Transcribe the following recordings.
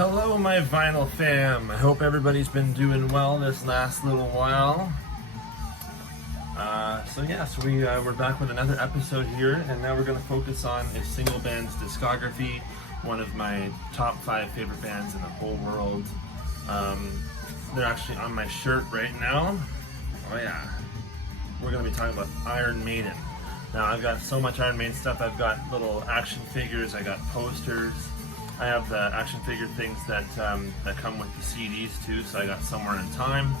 Hello my vinyl fam, I hope everybody's been doing well this last little while. We're back with another episode here, and now we're going to focus on a single band's discography, one of my top 5 favorite bands in the whole world. They're actually on my shirt right now. Oh yeah. We're going to be talking about Iron Maiden. Now I've got so much Iron Maiden stuff. I've got little action figures, I got posters. I have the action figure things that come with the CDs too, so I got Somewhere in Time.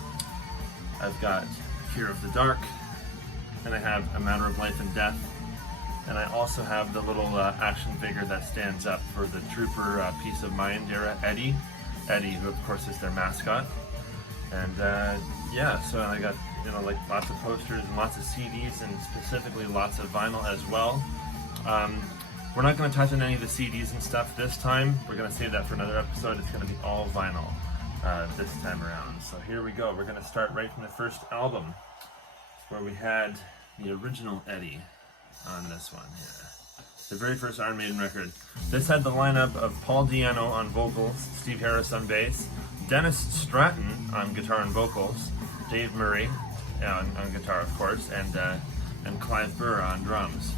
I've got Fear of the Dark, and I have A Matter of Life and Death. And I also have the little action figure that stands up for the Trooper Peace of Mind era, Eddie, who of course is their mascot. And so I got lots of posters and lots of CDs, and specifically lots of vinyl as well. We're not going to touch on any of the CDs and stuff this time. We're going to save that for another episode. It's going to be all vinyl this time around. So here we go. We're going to start right from the first album, where we had the original Eddie on this one here. The very first Iron Maiden record. This had the lineup of Paul Di'Anno on vocals, Steve Harris on bass, Dennis Stratton on guitar and vocals, Dave Murray on guitar of course, and Clive Burr on drums.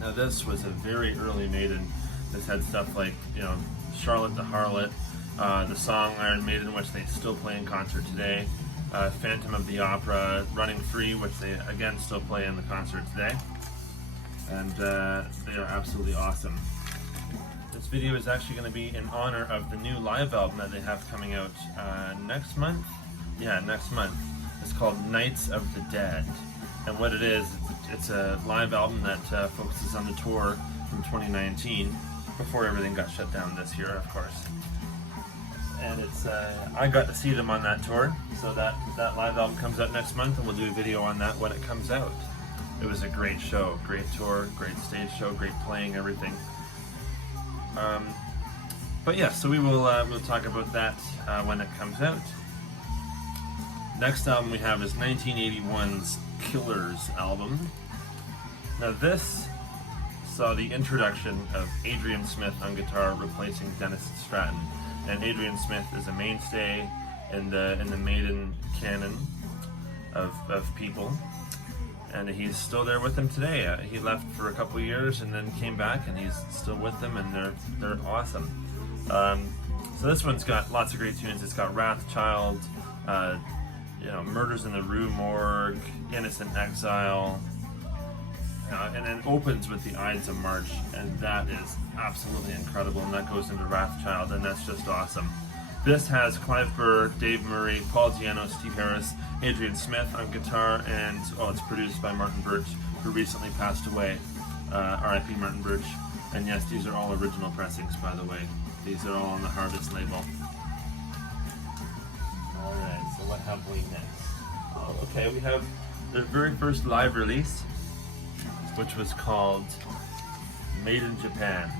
Now this was a very early Maiden. This had stuff like, Charlotte the Harlot, the song Iron Maiden, which they still play in concert today, Phantom of the Opera, Running Free, which they again still play in the concert today, and they are absolutely awesome. This video is actually going to be in honor of the new live album that they have coming out next month. Yeah, next month. It's called Nights of the Dead. And what it is, it's a live album that focuses on the tour from 2019, before everything got shut down this year, of course. And it's I got to see them on that tour, so that live album comes out next month, and we'll do a video on that when it comes out. It was a great show, great tour, great stage show, great playing, everything. So we'll talk about that when it comes out. Next album we have is 1981's Killers album. Now this saw the introduction of Adrian Smith on guitar, replacing Dennis Stratton. And Adrian Smith is a mainstay in the Maiden canon of people, and he's still there with them today. He left for a couple years and then came back, and he's still with them, and they're awesome. So this one's got lots of great tunes. It's got Wrathchild, Murders in the Rue Morgue, Innocent Exile, and then opens with the Ides of March, and that is absolutely incredible, and that goes into Wrathchild, and that's just awesome. This has Clive Burr, Dave Murray, Paul Di'Anno, Steve Harris, Adrian Smith on guitar, and it's produced by Martin Birch, who recently passed away. R.I.P. Martin Birch. And yes, these are all original pressings, by the way. These are all on the Harvest label. Alright, so what have we next? We have their very first live release, which was called Made in Japan.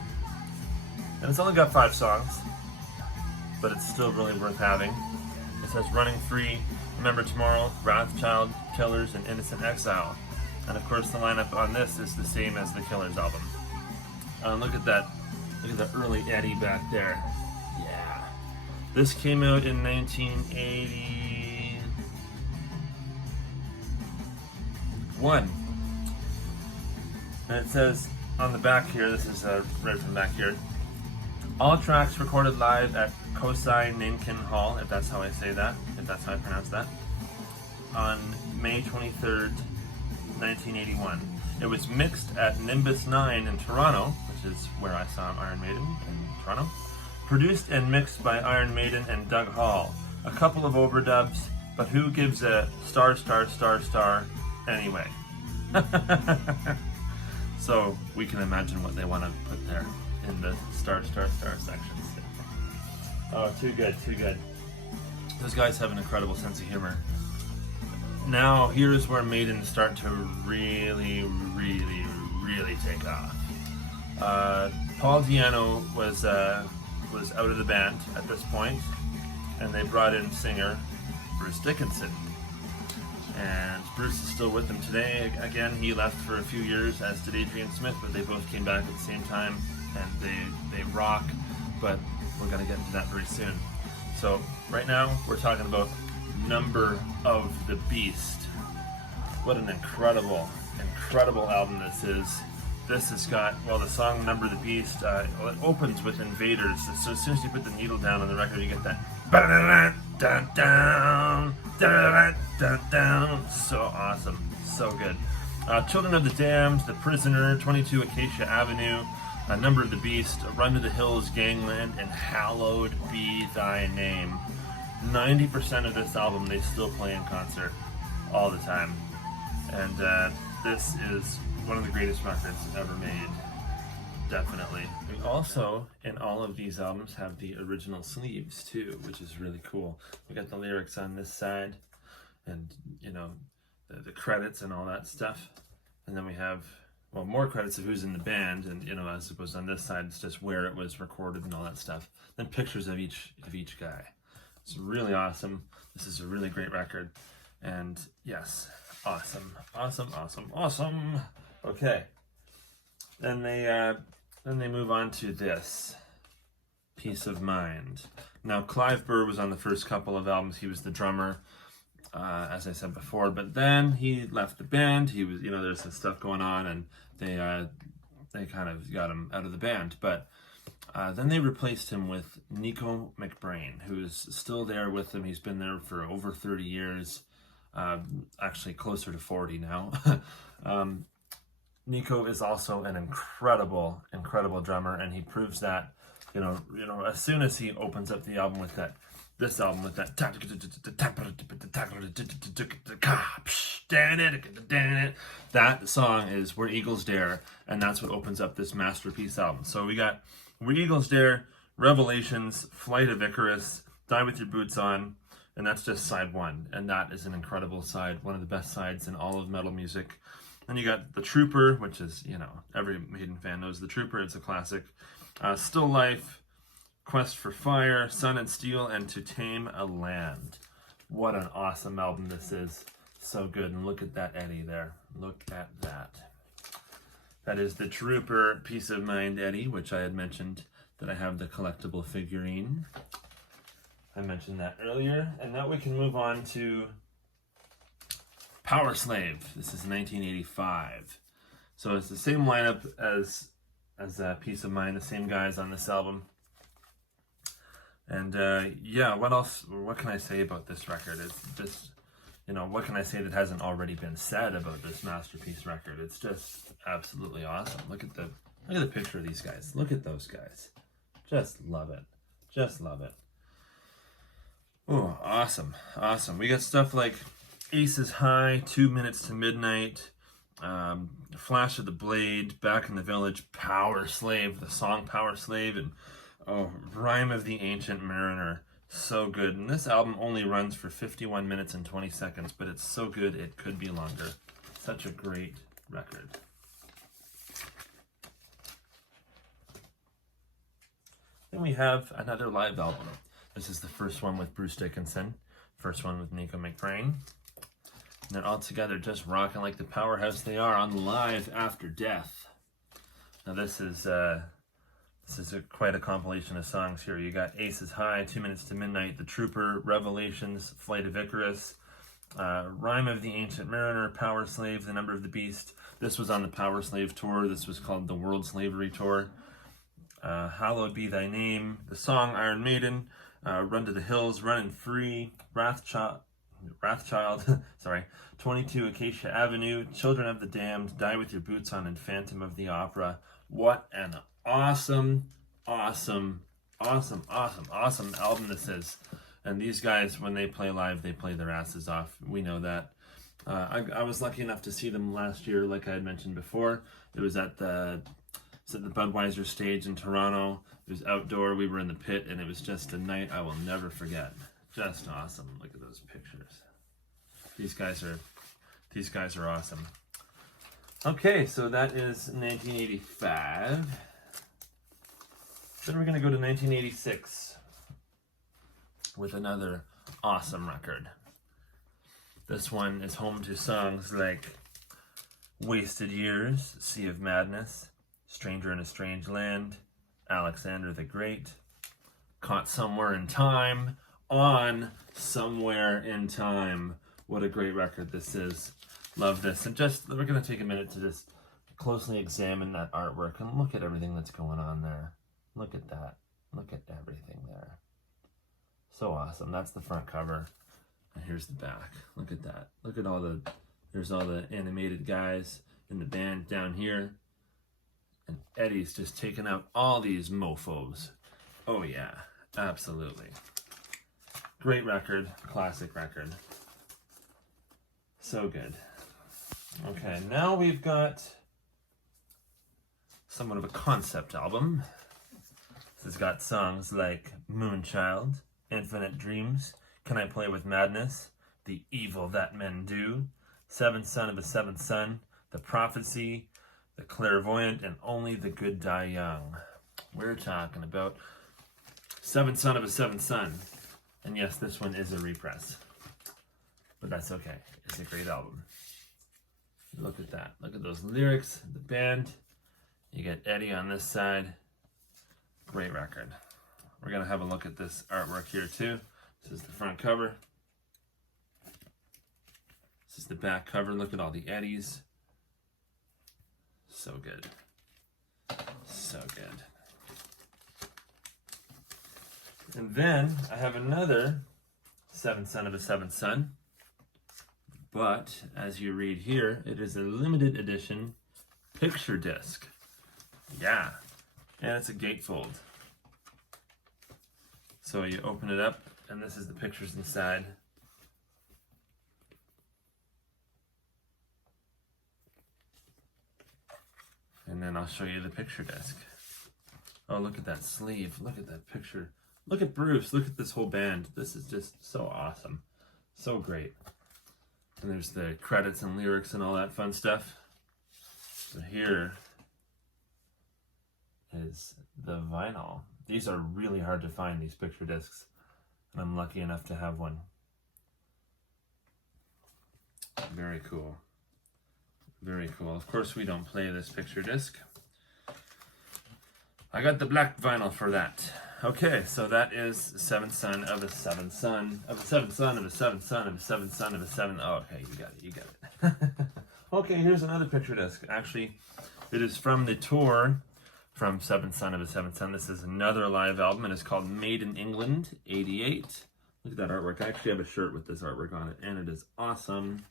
And it's only got 5 songs, but it's still really worth having. It says Running Free, Remember Tomorrow, Wrathchild, Killers, and Innocent Exile. And of course the lineup on this is the same as the Killers album. Look at that early Eddie back there. Yeah. This came out in 1981. And it says on the back here, this is right from back here, all tracks recorded live at Kosai Ninkin Hall, if that's how I say that, if that's how I pronounce that, on May 23rd, 1981. It was mixed at Nimbus 9 in Toronto, which is where I saw Iron Maiden, in Toronto. Produced and mixed by Iron Maiden and Doug Hall. A couple of overdubs, but who gives a star anyway? So we can imagine what they want to put there in the star sections. Oh, too good. Those guys have an incredible sense of humor. Now, here's where Maiden start to really take off. Paul Di'Anno was out of the band at this point, and they brought in singer Bruce Dickinson. And Bruce is still with them today. Again, he left for a few years, as did Adrian Smith, but they both came back at the same time, and they rock. But we're going to get into that very soon. So right now we're talking about Number of the Beast. What an incredible album this is. This has got, well, the song Number of the Beast, it opens with Invaders. So as soon as you put the needle down on the record, you get that so awesome, so good. Children of the Damned, The Prisoner, 22 Acacia Avenue, Number of the Beast, Run to the Hills, Gangland, and Hallowed Be Thy Name. 90% of this album they still play in concert all the time. And this is one of the greatest records ever made, definitely. We also, in all of these albums, have the original sleeves too, which is really cool. We got the lyrics on this side, and you know, the credits and all that stuff. And then we have, well, more credits of who's in the band, and you know, as opposed on this side, it's just where it was recorded and all that stuff. Then pictures of each guy. It's really awesome. This is a really great record, and yes, awesome. Okay, then they move on to this, Peace of Mind. Now, Clive Burr was on the first couple of albums. He was the drummer, as I said before, but then he left the band. He was, you know, there's some stuff going on, and they kind of got him out of the band. But then they replaced him with Nico McBrain, who's still there with them. He's been there for over 30 years, actually closer to 40 now. Nico is also an incredible drummer, and he proves that, you know, as soon as he opens up the album with that, that song is Where Eagles Dare, and that's what opens up this masterpiece album. So we got Where Eagles Dare, Revelations, Flight of Icarus, Die With Your Boots On, and that's just side one, and that is an incredible side, one of the best sides in all of metal music. Then you got The Trooper, which is, you know, every Maiden fan knows The Trooper. It's a classic. Still Life, Quest for Fire, Sun and Steel, and To Tame a Land. What an awesome album this is. So good. And look at that Eddie there. Look at that. That is The Trooper Peace of Mind Eddie, which I had mentioned that I have the collectible figurine. I mentioned that earlier. And now we can move on to Powerslave. This is 1985. So it's the same lineup as Peace of Mind, the same guys on this album. And yeah, what can I say about this record? It's just, you know, what can I say that hasn't already been said about this masterpiece record? It's just absolutely awesome. Look at the picture of these guys. Look at those guys. Just love it. Just love it. Oh, awesome. We got stuff like Aces High, 2 Minutes to Midnight, Flash of the Blade, Back in the Village, Powerslave, the song Powerslave, and Rhyme of the Ancient Mariner. So good. And this album only runs for 51 minutes and 20 seconds, but it's so good it could be longer. Such a great record. Then we have another live album. This is the first one with Bruce Dickinson, first one with Nico McBrain. And they're all together just rocking like the powerhouse they are on Live After Death. Now this is quite a compilation of songs here. You got Aces High, 2 Minutes to Midnight, The Trooper, Revelations, Flight of Icarus, Rhyme of the Ancient Mariner, Powerslave, The Number of the Beast. This was on the Powerslave tour. This was called the World Slavery Tour. Hallowed Be Thy Name, the song Iron Maiden, Run to the Hills, Runnin' Free, Wrathchild, 22 Acacia Avenue, Children of the Damned, Die With Your Boots On, and Phantom of the Opera. What an awesome album this is. And these guys, when they play live, they play their asses off. We know that. I was lucky enough to see them last year, like I had mentioned before. It was at the Budweiser stage in Toronto. It was outdoor. We were in the pit, and it was just a night I will never forget. Just awesome. Look at those pictures. These guys are awesome. Okay, so that is 1985. Then we're going to go to 1986 with another awesome record. This one is home to songs like Wasted Years, Sea of Madness, Stranger in a Strange Land, Alexander the Great, Caught Somewhere in Time on Somewhere in Time. What a great record this is. Love this. And just, we're going to take a minute to just closely examine that artwork and look at everything that's going on there. Look at that. Look at everything there. So awesome. That's the front cover. And here's the back. Look at that. Look at all the, there's all the animated guys in the band down here. And Eddie's just taking out all these mofos. Oh yeah, absolutely. Great record, classic record. So good. Okay, now we've got somewhat of a concept album. This has got songs like Moonchild, Infinite Dreams, Can I Play with Madness, The Evil That Men Do, Seventh Son of a Seventh Son, The Prophecy, The Clairvoyant, and Only the Good Die Young. We're talking about Seventh Son of a Seventh Son. And yes, this one is a repress. But that's okay. It's a great album. Look at that. Look at those lyrics, the band. You get Eddie on this side. Great record. We're going to have a look at this artwork here too. This is the front cover. This is the back cover. Look at all the Eddies. So good. So good. And then I have another Seventh Son of a Seventh Son. But as you read here, it is a limited edition picture disc. Yeah. And it's a gatefold. So you open it up, and this is the pictures inside. And then I'll show you the picture disc. Oh, look at that sleeve. Look at that picture. Look at Bruce. Look at this whole band. This is just so awesome. So great. And there's the credits and lyrics and all that fun stuff. So here is the vinyl. These are really hard to find, these picture discs. And I'm lucky enough to have one. Very cool. Very cool. Of course, we don't play this picture disc. I got the black vinyl for that. Okay, so that is Seventh Son of a Seventh Son of a Seventh Son of a Seventh Son of a Seventh Son of a Seventh. Oh, okay, you got it. You got it. Okay, here's another picture disc. Actually, it is from the tour from Seventh Son of a Seventh Son. This is another live album, and it's called Maiden England '88. Look at that artwork. I actually have a shirt with this artwork on it, and it is awesome.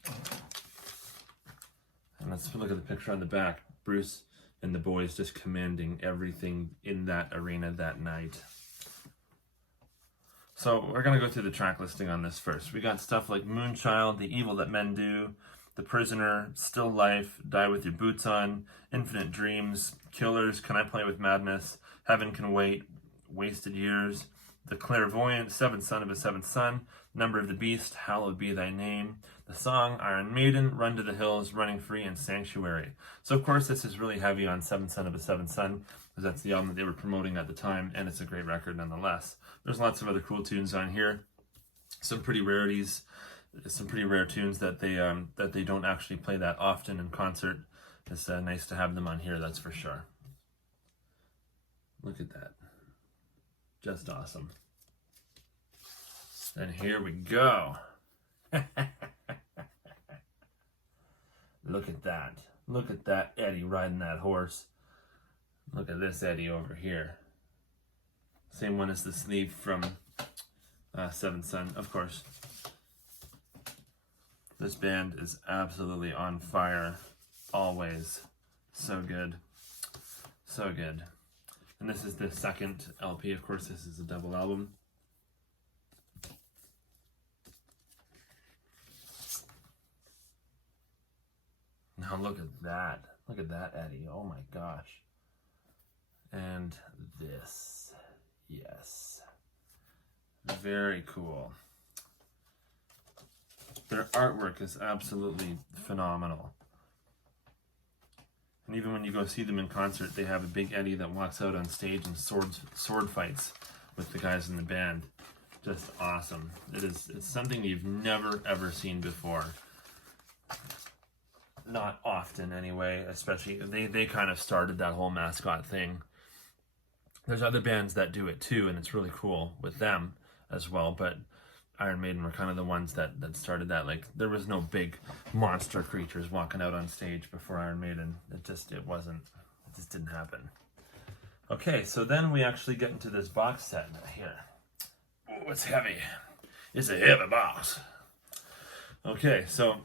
And let's look at the picture on the back. Bruce and the boys just commanding everything in that arena that night. So we're going to go through the track listing on this first. We got stuff like Moonchild, The Evil That Men Do, The Prisoner, Still Life, Die With Your Boots On, Infinite Dreams, Killers, Can I Play With Madness, Heaven Can Wait, Wasted Years, The Clairvoyant, Seventh Son of a Seventh Son, Number of the Beast, Hallowed Be Thy Name, the song Iron Maiden, Run to the Hills, Running Free, and Sanctuary. So of course this is really heavy on Seventh Son of a Seventh Son, because that's the album that they were promoting at the time, and it's a great record nonetheless. There's lots of other cool tunes on here. Some pretty rarities, some pretty rare tunes that they don't actually play that often in concert. It's nice to have them on here, that's for sure. Look at that. Just awesome. And here we go. Look at that. Look at that Eddie riding that horse. Look at this Eddie over here. Same one as the sleeve from Seventh Son, of course. This band is absolutely on fire, always. So good. So good. And this is the second LP, of course, this is a double album. Now look at that. Look at that, Eddie. Oh my gosh. And this. Yes. Very cool. Their artwork is absolutely phenomenal. And even when you go see them in concert, they have a big Eddie that walks out on stage and sword fights with the guys in the band. Just awesome. It's something you've never ever seen before. Not often anyway, especially they kind of started that whole mascot thing There's other bands that do it too, and it's really cool with them as well. But Iron Maiden were kind of the ones that started that. Like, there was no big monster creatures walking out on stage before Iron Maiden. It just didn't happen. Okay, so then we actually get into this box set here. Oh, it's heavy. It's a heavy box. Okay, so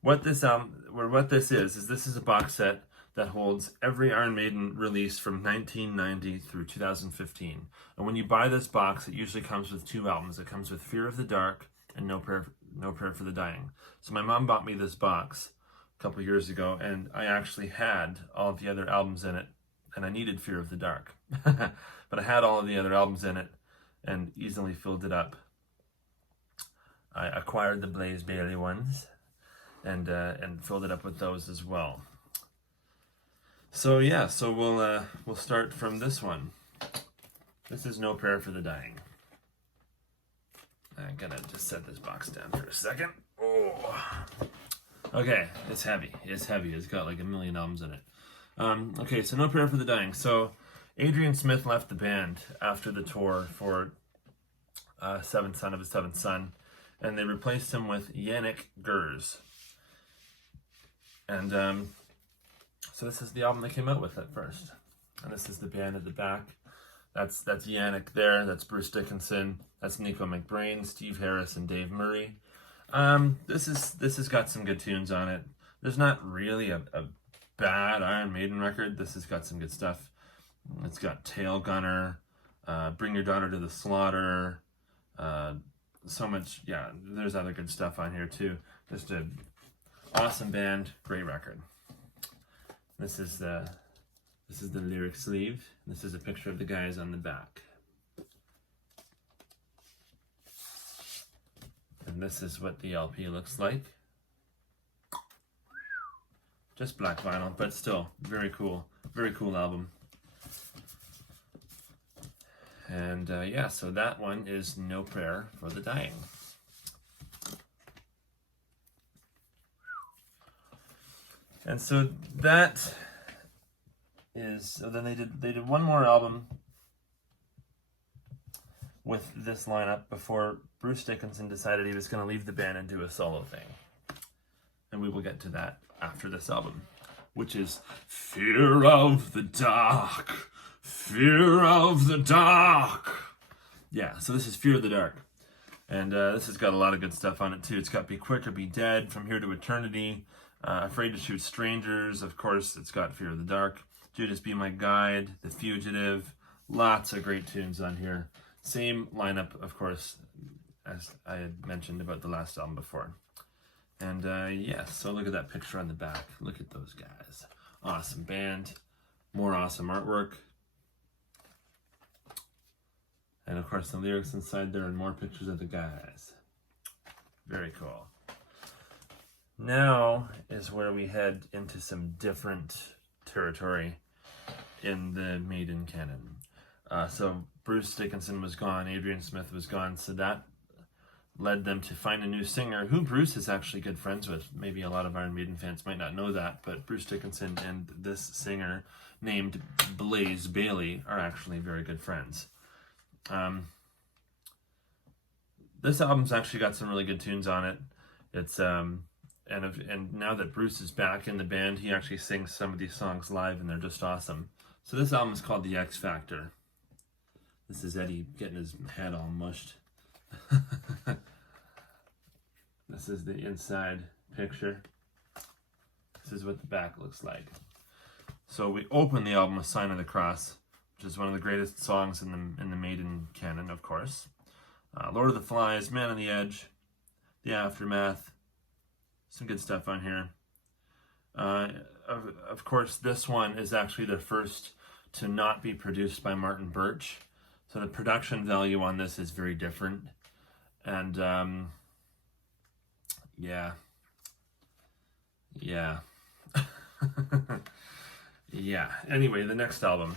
what this is this is a box set that holds every Iron Maiden release from 1990 through 2015. And when you buy this box, it usually comes with 2 albums. It comes with Fear of the Dark and No Prayer for the Dying. So my mom bought me this box a couple years ago, and I actually had all of the other albums in it, and I needed Fear of the Dark. But I had all of the other albums in it and easily filled it up. I acquired the Blaze Bayley ones and filled it up with those as well. So yeah, so we'll start from this one. This is No Prayer for the Dying. I'm gonna just set this box down for a second. Oh, okay, it's heavy. It's heavy. It's got like a million albums in it. Okay, so No Prayer for the Dying. So Adrian Smith left the band after the tour for Seventh Son of his Seventh Son, and they replaced him with Yannick Gers. And so this is the album they came out with at first. And this is the band at the back. That's Yannick there. That's Bruce Dickinson. That's Nico McBrain, Steve Harris, and Dave Murray. This has got some good tunes on it. There's not really a bad Iron Maiden record. This has got some good stuff. It's got Tail Gunner, Bring Your Daughter to the Slaughter, so much, yeah, there's other good stuff on here too. Just an awesome band, great record. This is the lyric sleeve. This is a picture of the guys on the back. And this is what the LP looks like. Just black vinyl, but still very cool album. And yeah, so that one is No Prayer for the Dying. And so that is, so then they did one more album with this lineup before Bruce Dickinson decided he was going to leave the band and do a solo thing. And we will get to that after this album, which is Fear of the Dark. Fear of the Dark. Yeah, so this is Fear of the Dark. And this has got a lot of good stuff on it too. It's got Be Quick or Be Dead, From Here to Eternity, Afraid to Shoot Strangers. Of course, it's got Fear of the Dark, Judas Be My Guide, The Fugitive. Lots of great tunes on here. Same lineup, of course, as I had mentioned about the last album before. And yes, so look at that picture on the back. Look at those guys. Awesome band. More awesome artwork. And of course the lyrics inside there and more pictures of the guys. Very cool. Now is where we head into some different territory in the Maiden canon. So Bruce Dickinson was gone, Adrian Smith was gone, so that led them to find a new singer who Bruce is actually good friends with. Maybe a lot of Iron Maiden fans might not know that, but Bruce Dickinson and this singer named Blaze Bayley are actually very good friends. This album's actually got some really good tunes on it. It's and now that Bruce is back in the band, he actually sings some of these songs live, and they're just awesome. So this album is called The X Factor. This is Eddie getting his head all mushed. This is the inside picture. This is what the back looks like. So we open the album with Sign of the Cross, which is one of the greatest songs in the Maiden canon, of course. Lord of the Flies, Man on the Edge, The Aftermath, some good stuff on here. Of course, this one is actually the first to not be produced by Martin Birch, so the production value on this is very different. And yeah. Yeah. Anyway, the next album.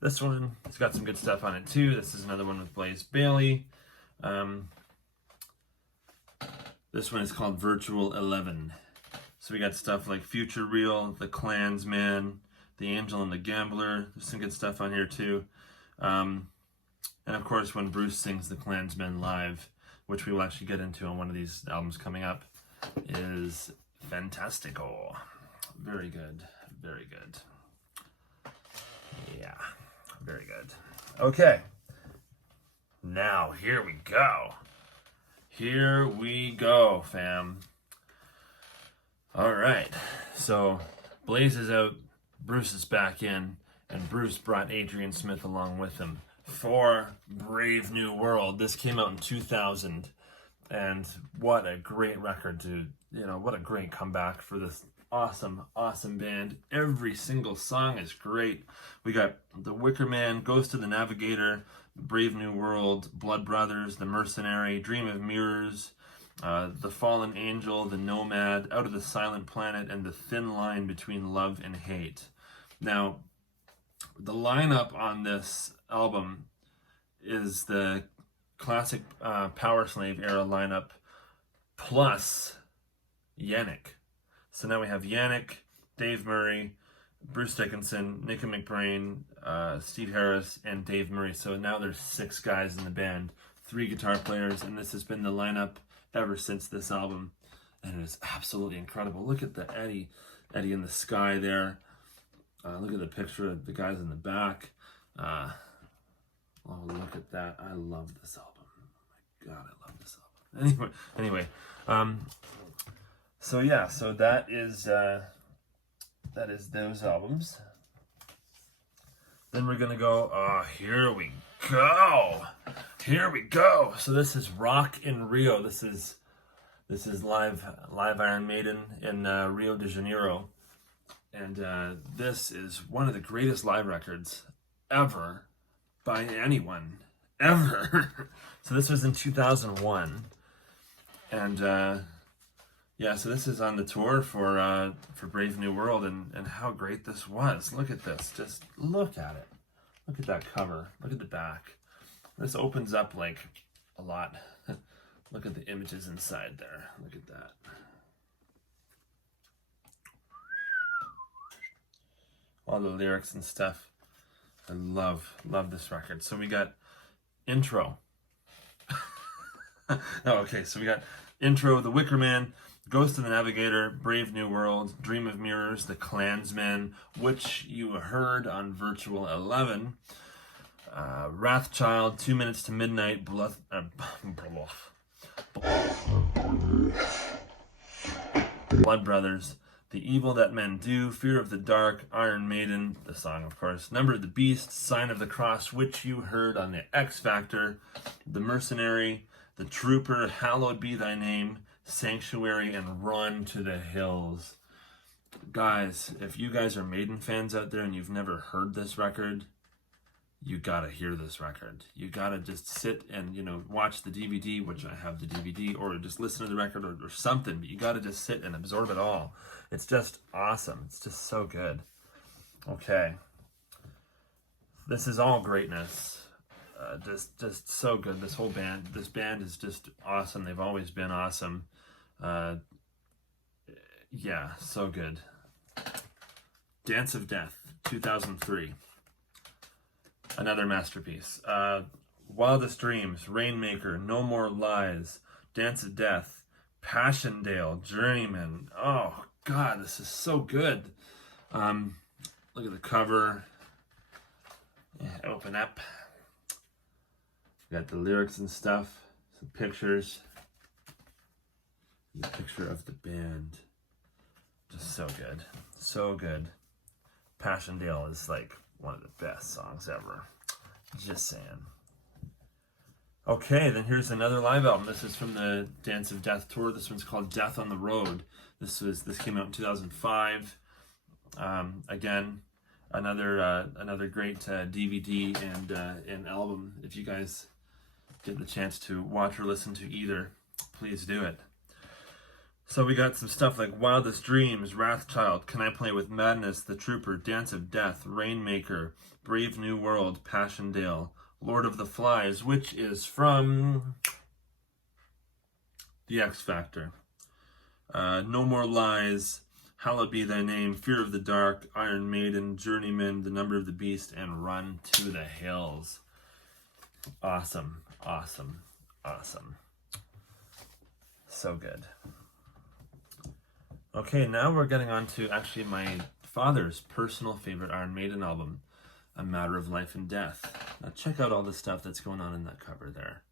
This one has got some good stuff on it too. This is another one with Blaze Bayley. This one is called Virtual 11. So we got stuff like Future Real, The Clansman, The Angel and the Gambler. There's some good stuff on here too. And of course, when Bruce sings the Klansmen live, which we will actually get into on one of these albums coming up, is fantastical. Very good. Very good. Yeah, very good. Okay. Now, here we go. Here we go, fam. All right. So, Blaze is out, Bruce is back in, and Bruce brought Adrian Smith along with him for Brave New World. This came out in 2000, and what a great record to, what a great comeback for this awesome band. Every single song is great. We got The Wicker Man, Ghost of the Navigator, Brave New World, Blood Brothers, The Mercenary, Dream of Mirrors, The Fallen Angel, The Nomad, Out of the Silent Planet, and The Thin Line Between Love and Hate. Now, the lineup on this album is the classic Powerslave era lineup plus Yannick. So now we have Yannick, Dave Murray, Bruce Dickinson, Nicky McBrain, Steve Harris, and Dave Murray. So now there's 6 guys in the band, 3 guitar players, and this has been the lineup ever since this album. And it is absolutely incredible. Look at the Eddie in the sky there. Look at the picture of the guys in the back. Oh, look at that. I love this album. Oh my God, I love this album. Anyway. So yeah, so that is those albums. Then we're gonna go, here we go. So this is Rock in Rio. This is live Iron Maiden in Rio de Janeiro. And this is one of the greatest live records ever by anyone, ever. So this was in 2001. And yeah, so this is on the tour for Brave New World, and how great this was. Look at this. Just look at it. Look at that cover. Look at the back. This opens up like a lot. Look at the images inside there. Look at that. All the lyrics and stuff. I love this record. So we got intro. So we got intro, The Wicker Man, Ghost of the Navigator, Brave New World, Dream of Mirrors, The Klansmen, which you heard on Virtual 11, Wrathchild, 2 Minutes to Midnight, Blood Brothers, The Evil That Men Do, Fear of the Dark, Iron Maiden, the song of course, Number of the Beast, Sign of the Cross, which you heard on the X Factor, The Mercenary, The Trooper, Hallowed Be Thy Name, Sanctuary, and Run to the Hills. Guys, if you guys are Maiden fans out there and you've never heard this record, you gotta hear this record. You gotta just sit and, watch the DVD, which I have the DVD, or just listen to the record or something, but you gotta just sit and absorb it all. It's just awesome. It's just so good. Okay. This is all greatness. Just so good. This band is just awesome. They've always been awesome. Yeah, so good. Dance of Death, 2003. Another masterpiece. Wildest Dreams, Rainmaker, No More Lies, Dance of Death, Passchendaele, Journeyman. Oh God, this is so good. Look at the cover. Yeah, open up. Got the lyrics and stuff, some pictures. The picture of the band. Just so good. So good. Passchendaele is like one of the best songs ever. Just saying. Okay, then here's another live album. This is from the Dance of Death tour. This one's called Death on the Road. This came out in 2005. Again, another great DVD and album. If you guys get the chance to watch or listen to either, please do it. So we got some stuff like Wildest Dreams, Wrathchild, Can I Play With Madness, The Trooper, Dance of Death, Rainmaker, Brave New World, Passchendaele, Lord of the Flies, which is from the X Factor, No More Lies, Hallowed Be Thy Name, Fear of the Dark, Iron Maiden, Journeyman, The Number of the Beast, and Run to the Hills. Awesome, awesome, awesome. So good. Okay, now we're getting on to actually my father's personal favorite Iron Maiden album, A Matter of Life and Death. Now check out all the stuff that's going on in that cover there.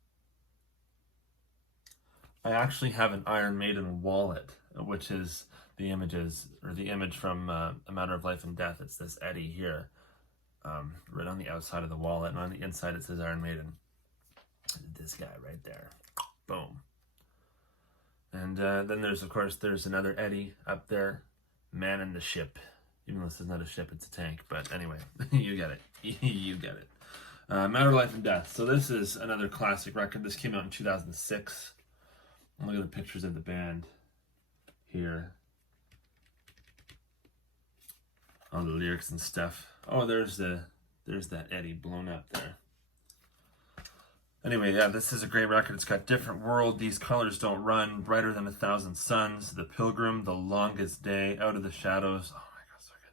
I actually have an Iron Maiden wallet, which is the image from A Matter of Life and Death. It's this Eddie here, right on the outside of the wallet, and on the inside it says Iron Maiden. This guy right there. Boom. And then there's another Eddie up there, man in the ship. Even though this is not a ship, it's a tank. But anyway, you get it. You get it. Matter of Life and Death. So this is another classic record. This came out in 2006. Look at the pictures of the band here. All the lyrics and stuff. Oh, there's that Eddie blown up there. Anyway, yeah, this is a great record. It's got Different World, These Colors Don't Run, Brighter Than 1,000 Suns, The Pilgrim, The Longest Day, Out of the Shadows. Oh my God, so good.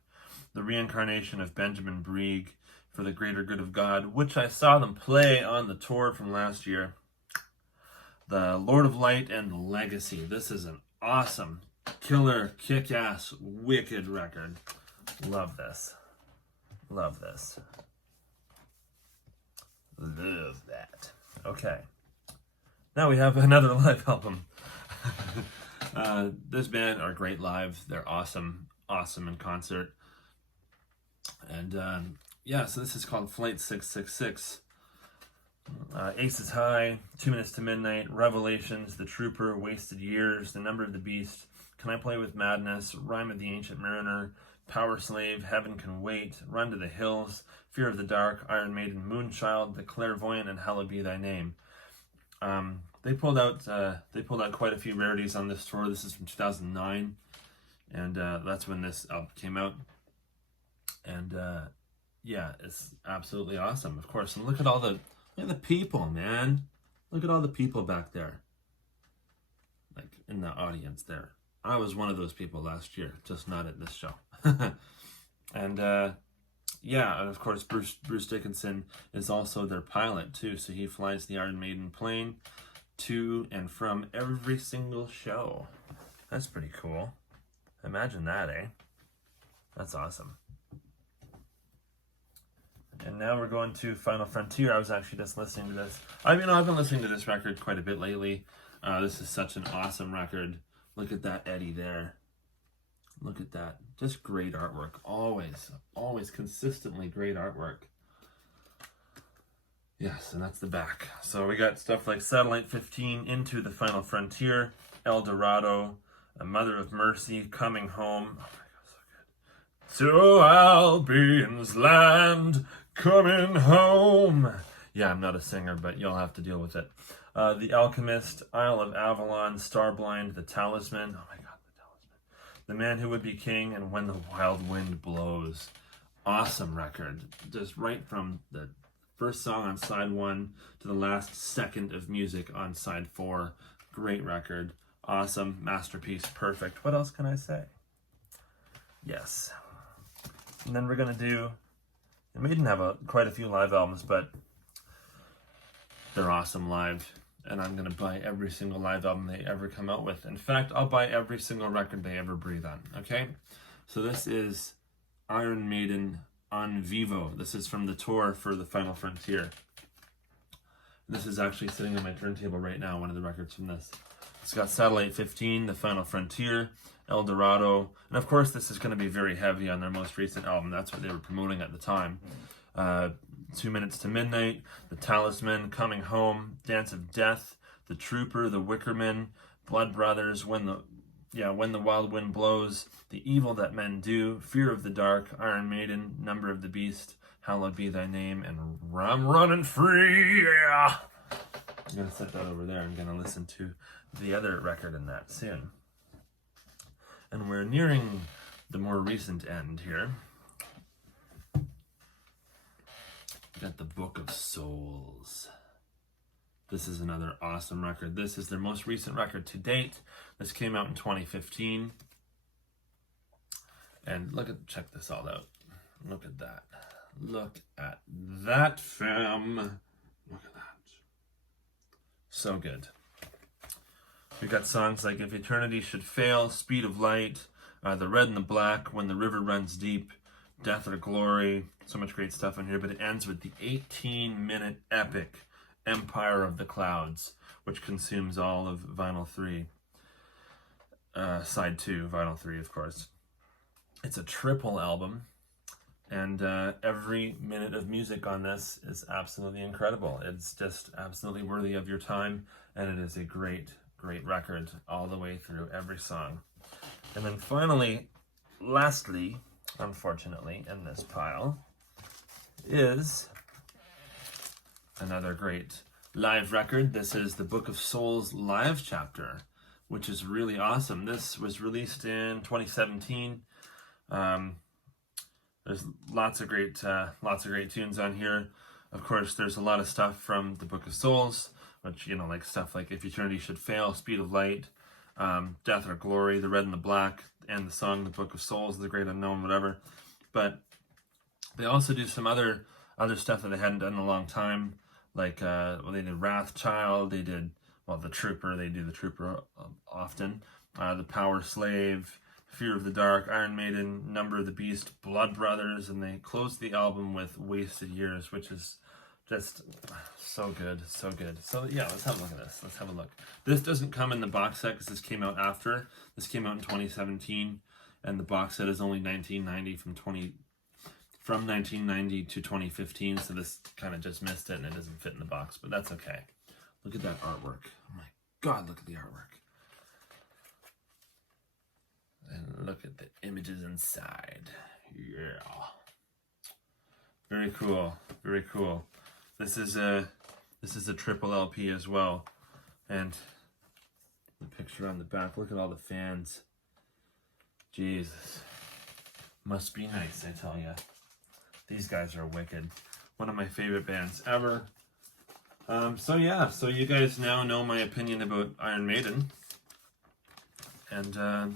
The Reincarnation of Benjamin Brieg, For the Greater Good of God, which I saw them play on the tour from last year. The Lord of Light and Legacy. This is an awesome, killer, kick-ass, wicked record. Love this. Love this. Love that. Okay. Now we have another live album. This band are great live. They're awesome. Awesome in concert. And yeah, so this is called Flight 666. Aces High, 2 Minutes to Midnight, Revelations, The Trooper, Wasted Years, The Number of the Beast, Can I Play with Madness, Rhyme of the Ancient Mariner, Powerslave, Heaven Can Wait, Run to the Hills, Fear of the Dark, Iron Maiden, Moonchild, The Clairvoyant, and Hallowed Be Thy Name. They pulled out quite a few rarities on this tour. This is from 2009, and that's when this album came out. And yeah, it's absolutely awesome, of course. And look at the people, man. Look at all the people back there, like in the audience there. I was one of those people last year, just not at this show. And yeah, and of course Bruce Dickinson is also their pilot too, so he flies the Iron Maiden plane to and from every single show. That's pretty cool. Imagine that, eh? That's awesome. And now we're going to Final Frontier. I was actually just listening to this. I've been listening to this record quite a bit lately. This is such an awesome record. Look at that Eddie there. Look at that. Just great artwork. Always consistently great artwork. Yes, and that's the back. So we got stuff like Satellite 15, Into the Final Frontier, El Dorado, A Mother of Mercy, Coming Home. Oh my God, so good. To Albion's land, coming home. Yeah, I'm not a singer, but you'll have to deal with it. The Alchemist, Isle of Avalon, Starblind, The Talisman. Oh my God, The Talisman. The Man Who Would Be King, and When the Wild Wind Blows. Awesome record. Just right from the first song on side 1 to the last second of music on side 4. Great record. Awesome. Masterpiece. Perfect. What else can I say? Yes. And then we're going to do... Maiden have quite a few live albums, but they're awesome live. And I'm going to buy every single live album they ever come out with. In fact, I'll buy every single record they ever breathe on. Okay? So this is Iron Maiden on Vivo. This is from the tour for the Final Frontier. This is actually sitting on my turntable right now, one of the records from this. It's got Satellite 15, The Final Frontier, El Dorado, and of course this is going to be very heavy on their most recent album. That's what they were promoting at the time. 2 Minutes to Midnight, The Talisman, Coming Home, Dance of Death, The Trooper, The Wickerman, Blood Brothers, When the Wild Wind Blows, The Evil That Men Do, Fear of the Dark, Iron Maiden, Number of the Beast, Hallowed Be Thy Name, and I'm Running Free, yeah! I'm going to set that over there. I'm going to listen to the other record in that soon. And we're nearing the more recent end here. Got the Book of Souls. This is another awesome record. This is their most recent record to date. This came out in 2015. And check this all out. Look at that. Look at that, fam. Look at that. So good. We got songs like If Eternity Should Fail, Speed of Light, The Red and the Black, When the River Runs Deep, Death or Glory. So much great stuff on here, but it ends with the 18-minute epic Empire of the Clouds, which consumes all of Vinyl 3. Side 2, Vinyl 3, of course. It's a triple album, and every minute of music on this is absolutely incredible. It's just absolutely worthy of your time, and it is a great, great record all the way through, every song. And then finally, lastly, unfortunately, in this pile, is another great live record. This is the Book of Souls live chapter, which is really awesome. This was released in 2017. There's lots of great tunes on here. Of course, there's a lot of stuff from the Book of Souls, which, you know, like stuff like If Eternity Should Fail, Speed of Light, Death or Glory, The Red and the Black, and the song The Book of Souls, The Great Unknown, whatever. But they also do some other stuff that they hadn't done in a long time, like they did Wrathchild, they did, well, The Trooper, they do The Trooper often, the Powerslave, Fear of the Dark, Iron Maiden, Number of the Beast, Blood Brothers, and they closed the album with Wasted Years, which is just so good, so good. So yeah, let's have a look at this. Let's have a look. This doesn't come in the box set because this came out after. This came out in 2017, and the box set is only $19.90 from 1990 to 2015. So this kind of just missed it, and it doesn't fit in the box, but that's okay. Look at that artwork. Oh my God, look at the artwork. And look at the images inside. Yeah. Very cool. Very cool. This is a triple LP as well. And the picture on the back. Look at all the fans. Jesus. Must be nice, I tell ya. These guys are wicked. One of my favorite bands ever. So yeah, so you guys now know my opinion about Iron Maiden. And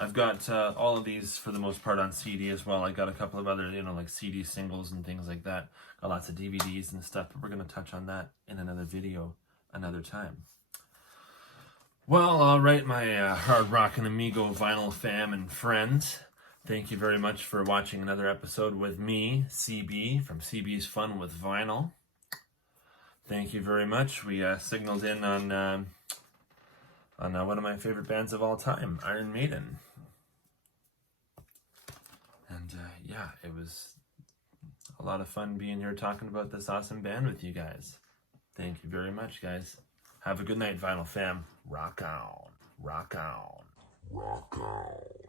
I've got all of these for the most part on CD as well. I got a couple of other, you know, like CD singles and things like that. Got lots of DVDs and stuff, but we're going to touch on that in another video another time. Well, all right, my hard rockin' amigo vinyl fam and friends. Thank you very much for watching another episode with me, CB, from CB's Fun with Vinyl. Thank you very much. We signaled in on one of my favorite bands of all time, Iron Maiden. And yeah, it was a lot of fun being here talking about this awesome band with you guys. Thank you very much, guys. Have a good night, Vinyl fam. Rock on. Rock on. Rock on.